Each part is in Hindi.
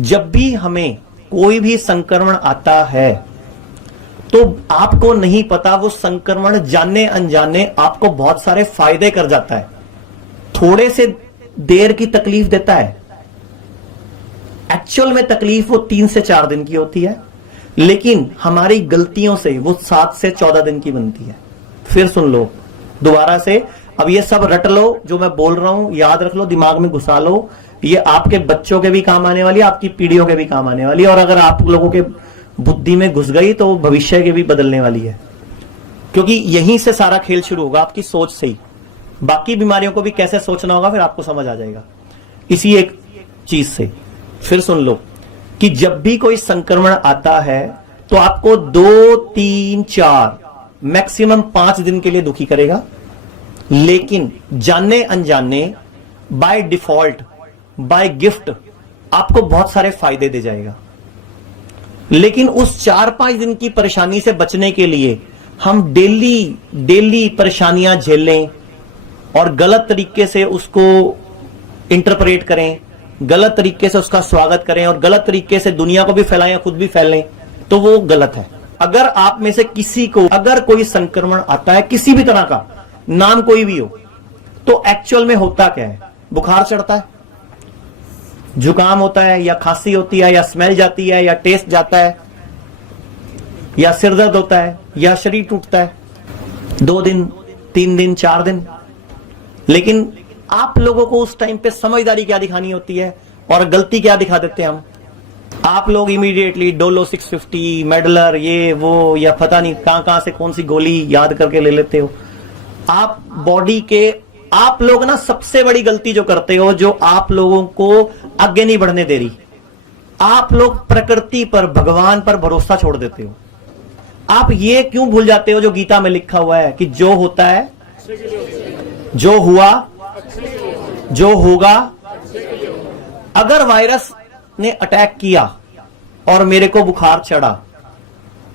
जब भी हमें कोई भी संक्रमण आता है तो आपको नहीं पता वो संक्रमण जाने अनजाने आपको बहुत सारे फायदे कर जाता है, थोड़े से देर की तकलीफ देता है। एक्चुअल में तकलीफ वो 3 से 4 दिन की होती है, लेकिन हमारी गलतियों से वो 7 से 14 दिन की बनती है। फिर सुन लो दोबारा से, अब ये सब रट लो, जो मैं बोल रहा हूं याद रख लो, दिमाग में घुसा लो। ये आपके बच्चों के भी काम आने वाली है, आपकी पीढ़ियों के भी काम आने वाली है, और अगर आप लोगों के बुद्धि में घुस गई तो भविष्य के भी बदलने वाली है, क्योंकि यहीं से सारा खेल शुरू होगा, आपकी सोच से ही। बाकी बीमारियों को भी कैसे सोचना होगा फिर आपको समझ आ जाएगा इसी एक चीज से। फिर सुन लो कि जब भी कोई संक्रमण आता है तो आपको 2, 3, 4 मैक्सिमम 5 दिन के लिए दुखी करेगा, लेकिन जाने अनजाने बाय डिफॉल्ट, बाय गिफ्ट आपको बहुत सारे फायदे दे जाएगा। लेकिन उस 4-5 दिन की परेशानी से बचने के लिए हम डेली परेशानियां झेलें और गलत तरीके से उसको इंटरप्रेट करें, गलत तरीके से उसका स्वागत करें और गलत तरीके से दुनिया को भी फैलाएं, खुद भी फैलें, तो वो गलत है। अगर आप में से किसी को अगर कोई संक्रमण आता है किसी भी तरह का, नाम कोई भी हो, तो एक्चुअल में होता क्या है? बुखार चढ़ता है, जुकाम होता है, या खांसी होती है, या स्मेल जाती है, या टेस्ट जाता है, या सिर दर्द होता है, या शरीर टूटता है। 2 दिन, 3 दिन, 4 दिन। लेकिन आप लोगों को उस टाइम पे समझदारी क्या दिखानी होती है और गलती क्या दिखा देते हैं हम? आप लोग इमीडिएटली डोलो 650, मेडलर, ये वो, या पता नहीं कहां से कौन सी गोली याद करके ले लेते हो। आप बॉडी के, आप लोग ना सबसे बड़ी गलती जो करते हो, जो आप लोगों को आगे नहीं बढ़ने दे रही, आप लोग प्रकृति पर, भगवान पर भरोसा छोड़ देते हो। आप ये क्यों भूल जाते हो जो गीता में लिखा हुआ है कि जो होता है, जो हुआ, जो होगा। अगर वायरस ने अटैक किया और मेरे को बुखार चढ़ा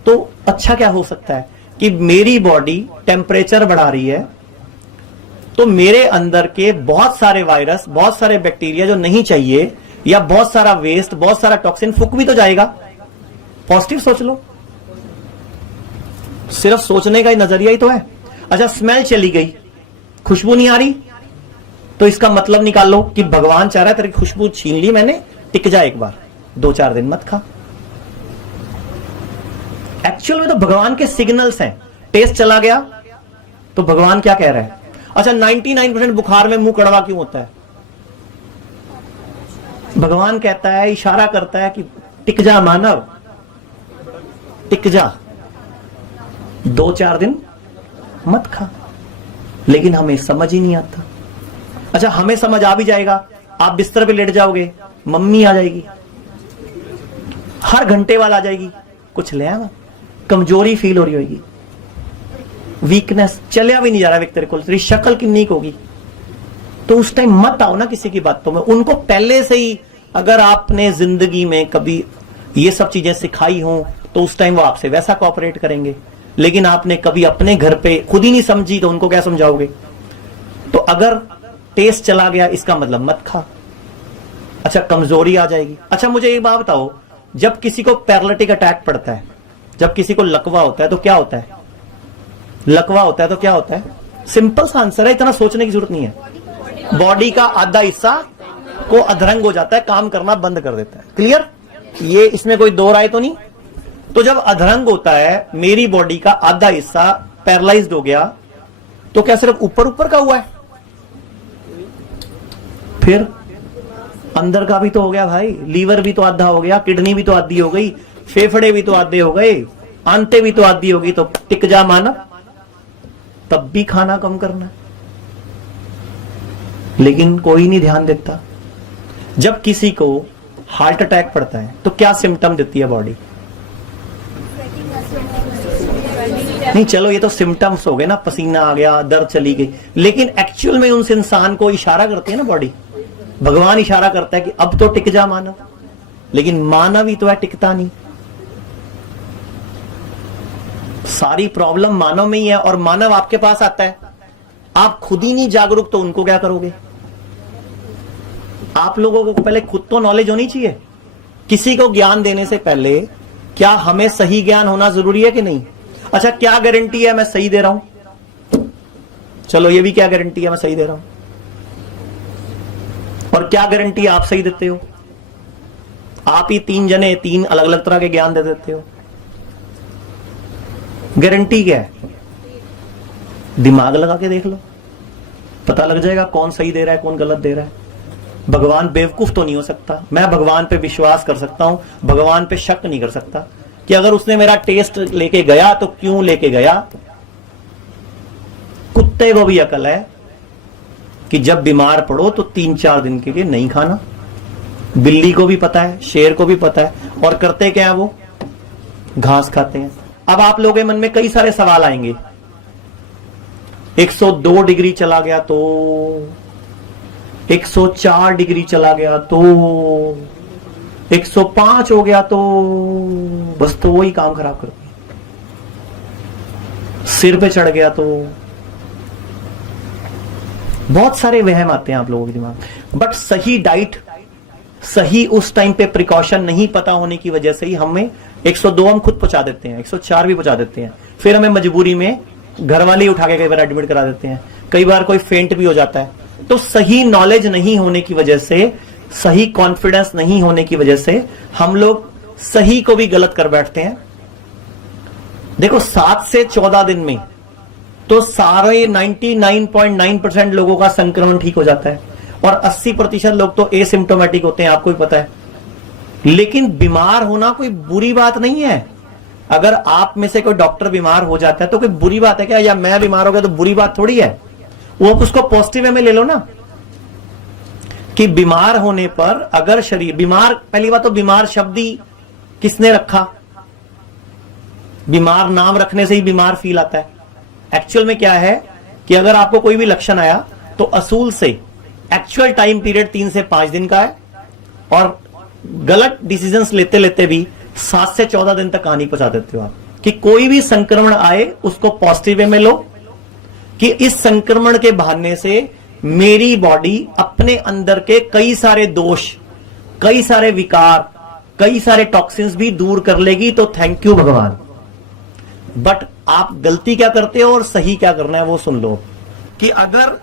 तो अच्छा क्या हो सकता है कि मेरी बॉडी टेम्परेचर बढ़ा रही है, तो मेरे अंदर के बहुत सारे वायरस, बहुत सारे बैक्टीरिया जो नहीं चाहिए, या बहुत सारा वेस्ट, बहुत सारा टॉक्सिन फूक भी तो जाएगा। पॉजिटिव सोच लो, सिर्फ सोचने का ही नजरिया ही तो है। अच्छा, स्मेल चली गई, खुशबू नहीं आ रही, तो इसका मतलब निकाल लो कि भगवान चाह रहा है तेरी खुशबू छीन ली मैंने, टिक जा एक बार, 2-4 दिन मत खा। एक्चुअल में तो भगवान के सिग्नल्स हैं। टेस्ट चला गया तो भगवान क्या कह रहा है? अच्छा, 99% बुखार में मुंह कड़वा क्यों होता है? भगवान कहता है, इशारा करता है कि टिक जा मानव, टिक जा, 2-4 दिन मत खा। लेकिन हमें समझ ही नहीं आता। अच्छा, हमें समझ आ भी जाएगा, आप बिस्तर पे लेट जाओगे, मम्मी आ जाएगी, हर घंटे वाला आ जाएगी, कुछ ले आवा, कमजोरी फील हो रही होगी, वीकनेस, चलिया भी नहीं जा रहा तेरे को, तेरी शक्ल कितनी होगी, तो उस टाइम मत आओ ना किसी की बातों में। उनको पहले से ही अगर आपने जिंदगी में कभी ये सब चीजें सिखाई हो तो उस टाइम वो आपसे वैसा कोऑपरेट करेंगे। लेकिन आपने कभी अपने घर पे खुद ही नहीं समझी तो उनको क्या समझाओगे? तो अगर टेस्ट चला गया इसका मतलब मत खा। अच्छा, कमजोरी आ जाएगी। अच्छा, मुझे एक बात बताओ, जब किसी को पैरालिटिक अटैक पड़ता है, जब किसी को लकवा होता है तो क्या होता है? लकवा होता है तो क्या होता है? सिंपल सा आंसर है, इतना सोचने की जरूरत नहीं है। बॉडी का आधा हिस्सा को अधरंग हो जाता है, काम करना बंद कर देता है। क्लियर? ये इसमें कोई दो राय तो नहीं। तो जब अधरंग होता है, मेरी बॉडी का आधा हिस्सा पैरालाइज्ड हो गया, तो क्या सिर्फ ऊपर ऊपर का हुआ है? फिर अंदर का भी तो हो गया भाई, लीवर भी तो आधा हो गया, किडनी भी तो आधी हो गई, फेफड़े भी तो आधे हो गए, आंतें भी तो आधी होगी, तो टिक जा माना, तब भी खाना कम करना। लेकिन कोई नहीं ध्यान देता। जब किसी को हार्ट अटैक पड़ता है तो क्या सिम्टम देती है बॉडी? नहीं, चलो ये तो सिम्टम्स हो गए ना, पसीना आ गया, दर्द चली गई, लेकिन एक्चुअल में उस इंसान को इशारा करती है ना बॉडी। भगवान इशारा करता है कि अब तो टिक जा मानव, लेकिन मानव ही तो है, टिकता नहीं। सारी प्रॉब्लम मानव में ही है, और मानव आपके पास आता है, आप खुद ही नहीं जागरूक तो उनको क्या करोगे? आप लोगों को पहले खुद तो नॉलेज होनी चाहिए। किसी को ज्ञान देने से पहले क्या हमें सही ज्ञान होना जरूरी है कि नहीं? अच्छा, क्या गारंटी है मैं सही दे रहा हूं? चलो ये भी क्या गारंटी है मैं सही दे रहा हूं? और क्या गारंटी आप सही देते हो? आप ही 3 जने 3 अलग अलग तरह के ज्ञान दे देते हो। गारंटी क्या है? दिमाग लगा के देख लो, पता लग जाएगा कौन सही दे रहा है कौन गलत दे रहा है। भगवान बेवकूफ तो नहीं हो सकता। मैं भगवान पे विश्वास कर सकता हूं, भगवान पे शक नहीं कर सकता कि अगर उसने मेरा टेस्ट लेके गया तो क्यों लेके गया। कुत्ते को भी अकल है कि जब बीमार पड़ो तो 3-4 दिन के लिए नहीं खाना। बिल्ली को भी पता है, शेर को भी पता है, और करते क्या है वो? घास खाते हैं। अब आप लोगों के मन में कई सारे सवाल आएंगे। 102 डिग्री चला गया तो, 104 डिग्री चला गया तो, 105 हो गया तो, बस तो वही काम खराब कर दिया। सिर पे चढ़ गया तो, बहुत सारे वहम आते हैं आप लोगों के दिमाग। बट सही डाइट, सही उस टाइम पे प्रिकॉशन नहीं पता होने की वजह से ही हमें 102 हम खुद पहुंचा देते हैं, 104 भी पहुंचा देते हैं। फिर हमें मजबूरी में घर वाले ही उठा के कई बार एडमिट करा देते हैं, कई बार कोई फेंट भी हो जाता है। तो सही नॉलेज नहीं होने की वजह से, सही कॉन्फिडेंस नहीं होने की वजह से हम लोग सही को भी गलत कर बैठते हैं। देखो 7 से 14 दिन में तो सारे 99.9% लोगों का संक्रमण ठीक हो जाता है और 80% लोग तो एसिम्प्टोमेटिक होते हैं, आपको भी पता है। लेकिन बीमार होना कोई बुरी बात नहीं है। अगर आप में से कोई डॉक्टर बीमार हो जाता है तो कोई बुरी बात है क्या? या मैं बीमार हो गया तो बुरी बात थोड़ी है। वो आप उसको पॉजिटिव वे में ले लो ना, कि बीमार होने पर अगर शरीर बीमार, पहली बात तो बीमार शब्द ही किसने रखा? बीमार नाम रखने से ही बीमार फील आता है। एक्चुअल में क्या है कि अगर आपको कोई भी लक्षण आया तो असूल से एक्चुअल टाइम पीरियड 3 से 5 दिन का है, और गलत डिसीजंस लेते लेते भी 7 से 14 दिन तक कहानी पहुंचा देते हो आप। कि कोई भी संक्रमण आए उसको पॉजिटिव वे में लो, कि इस संक्रमण के बहाने से मेरी बॉडी अपने अंदर के कई सारे दोष, कई सारे विकार, कई सारे टॉक्सिन्स भी दूर कर लेगी, तो थैंक यू भगवान। बट आप गलती क्या करते हो और सही क्या करना है वो सुन लो। कि अगर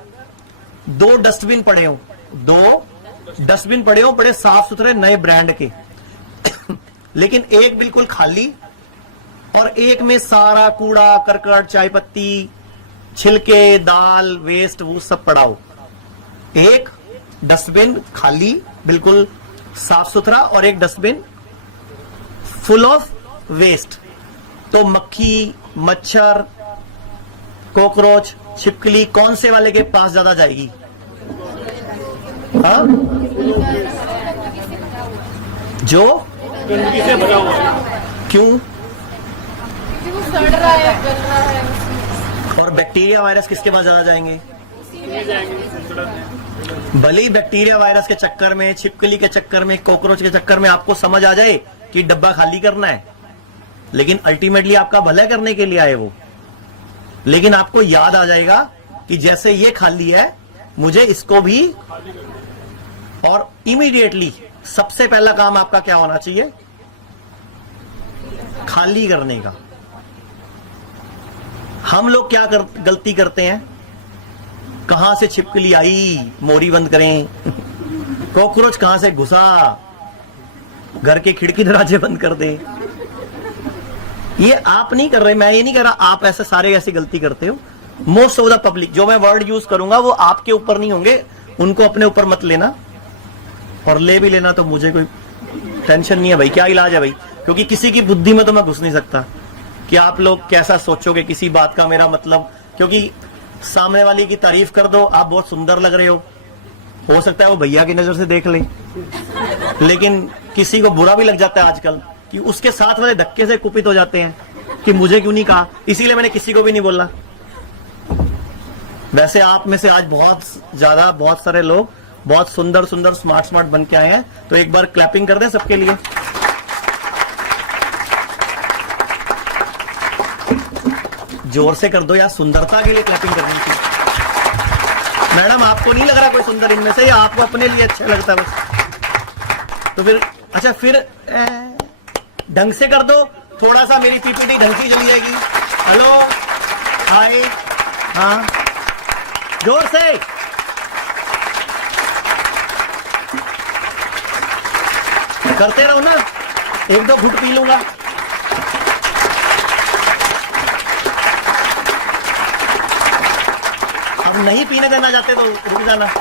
2 डस्टबिन पड़े हो, 2 डस्टबिन पड़े हो बड़े साफ सुथरे नए ब्रांड के लेकिन एक बिल्कुल खाली और एक में सारा कूड़ा करकट, चाय पत्ती, छिलके, दाल, वेस्ट वो सब पड़ा हो। एक डस्टबिन खाली बिल्कुल साफ सुथरा और एक डस्टबिन फुल ऑफ वेस्ट, तो मक्खी, मच्छर, कॉकरोच, छिपकली कौन से वाले के पास ज्यादा जाएगी? हाँ? जो गंदगी से भरा हुआ है। क्यों? सड़ रहा है, गल रहा है। और बैक्टीरिया वायरस किसके पास ज्यादा जाएंगे? भले ही बैक्टीरिया वायरस के चक्कर में, छिपकली के चक्कर में, कॉकरोच के चक्कर में आपको समझ आ जाए कि डब्बा खाली करना है, लेकिन अल्टीमेटली आपका भला करने के लिए आए वो। लेकिन आपको याद आ जाएगा कि जैसे ये खाली है मुझे इसको भी, और इमीडिएटली सबसे पहला काम आपका क्या होना चाहिए? खाली करने का। हम लोग क्या गलती करते हैं? कहां से छिपकली आई, मोरी बंद करें कॉकरोच कहां से घुसा, घर के खिड़की दरवाजे बंद कर दे। ये आप नहीं कर रहे, मैं ये नहीं कर रहा, आप ऐसे सारे ऐसी गलती करते हो। मोस्ट ऑफ द पब्लिक, जो मैं वर्ड यूज करूंगा वो आपके ऊपर नहीं होंगे, उनको अपने ऊपर मत लेना, और ले भी लेना तो मुझे कोई टेंशन नहीं है भाई, क्या इलाज है भाई। क्योंकि किसी की बुद्धि में तो मैं घुस नहीं सकता कि आप लोग कैसा सोचोगे किसी बात का मेरा मतलब। क्योंकि सामने वाली की तारीफ कर दो, आप बहुत सुंदर लग रहे हो सकता है वो भैया की नजर से देख ले, लेकिन किसी को बुरा भी लग जाता है आजकल कि उसके साथ वाले धक्के से कुपित हो जाते हैं कि मुझे क्यों नहीं कहा, इसीलिए मैंने किसी को भी नहीं बोला। वैसे आप में से आज बहुत सारे लोग बहुत सुंदर सुंदर स्मार्ट बन के आए हैं, तो एक बार क्लैपिंग कर दें सबके लिए। जोर से कर दो यार, सुंदरता के लिए क्लैपिंग करनी चाहिए। मैडम आपको नहीं लग रहा कोई सुंदर इनमें से, या आपको अपने लिए अच्छा लगता है बस? तो फिर अच्छा अच्छा फिर ढंग से कर दो, थोड़ा सा मेरी पीपीटी ढंग से चली जाएगी। हेलो, हाय, हाँ, जोर से। करते रहो ना, एक दो घुट पी लूंगा। अब नहीं पीने देना चाहते तो रुक जाना।